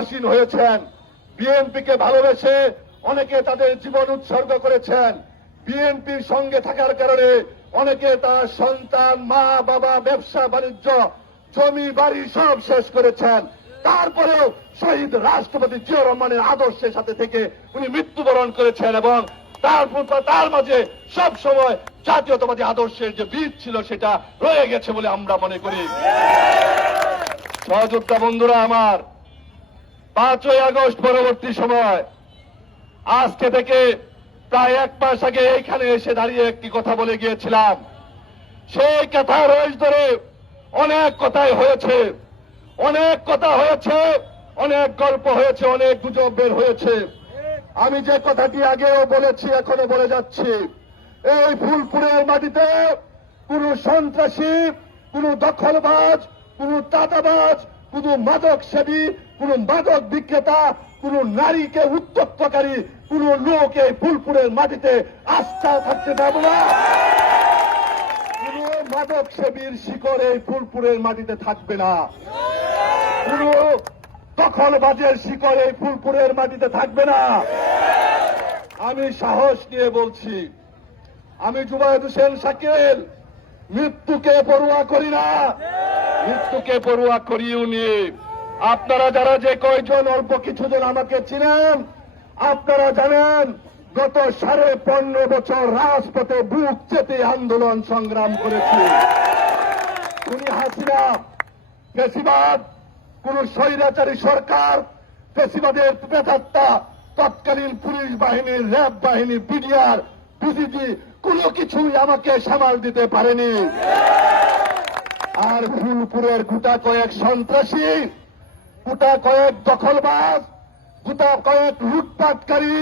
আসীন হয়েছেন। বিএনপিকে ভালোবেসে অনেকে তাদের জীবন উৎসর্গ করেছেন। বিএনপির সঙ্গে থাকার কারণে অনেকে তার সন্তান, মা, বাবা, ব্যবসা বাণিজ্য, জমি বাড়ি সব শেষ করেছেন। তারপরেও শহীদ রাষ্ট্রপতি জিয়া রহমানের আদর্শের সাথে থেকে উনি মৃত্যুবরণ করেছেন এবং তার মাঝে সব সময় জাতীয়তাবাদী আদর্শের যে বীজ ছিল সেটা রয়ে গেছে বলে আমরা মনে করি। সহযোদ্ধা বন্ধুরা আমার, 5ই আগস্ট পরবর্তী সময় আজকে থেকে প্রায় 1 মাস আগে এইখানে এসে দাঁড়িয়ে একটি কথা বলে গিয়েছিলাম। সেই কথা রোজ ধরে অনেক কথাই হয়েছে, অনেক কথা হয়েছে, অনেক গল্প হয়েছে, অনেক গুজব বের হয়েছে। আমি যে কথাটি আগেও বলেছি এখনো বলে যাচ্ছি, এই ফুলপুরের মাটিতে কোন সন্ত্রাসী, কোন দখলবাজ, কোন চাঁদাবাজ, কোন মাদক সেবী, কোন মাদক বিক্রেতা, কোন নারীকে উত্ত্যক্তকারী কোন লোক এই ফুলপুরের মাটিতে আস্থা থাকতে দেব না। কোন মাদক সেবীর শিকড় এই ফুলপুরের মাটিতে থাকবে না। কোন দখলবাজের শিকড় এই ফুলপুরের মাটিতে থাকবে না। আমি সাহস নিয়ে বলছি, আমি জুবায়েদ হোসেন শাকিল মৃত্যুকে পরোয়া করি না, মৃত্যুকে পরোয়া করিও নি। আপনারা যারা যে কয়জন অল্প কিছুজন আমাকে চিনেন, আপনারা জানেন গত 15.5 বছর রাজপথে বুক চেপে আন্দোলন সংগ্রাম করেছি। উনি হাসিনা ফেসিবাদ, কোন স্বৈরাচারী সরকার, ফেসিবাদের প্রেতাত্মা, তৎকালীন পুলিশ বাহিনী, র্যাব বাহিনী, বিডিআর, বিজিবি কোনো কিছুই আমাকে সামাল দিতে পারেনি। আর ফুলপুরের গোটা কয়েক সন্ত্রাসী, গোটা কয়েক দখলবাজ, গোটা কয়েক লুটপাটকারী,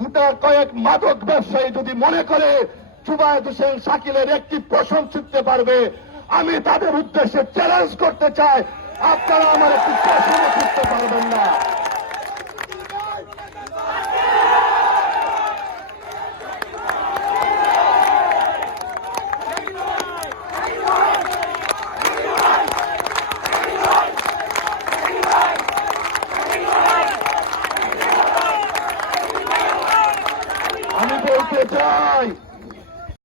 গোটা কয়েক মাদক ব্যবসায়ী যদি মনে করে জুবায়েদ হোসেন শাকিলের একটি প্রশ্ন ছুটতে পারবে, আমি তাদের উদ্দেশ্যে চ্যালেঞ্জ করতে চাই, আপনারা আমার একটি প্রশ্ন ছুটতে পারবেন না।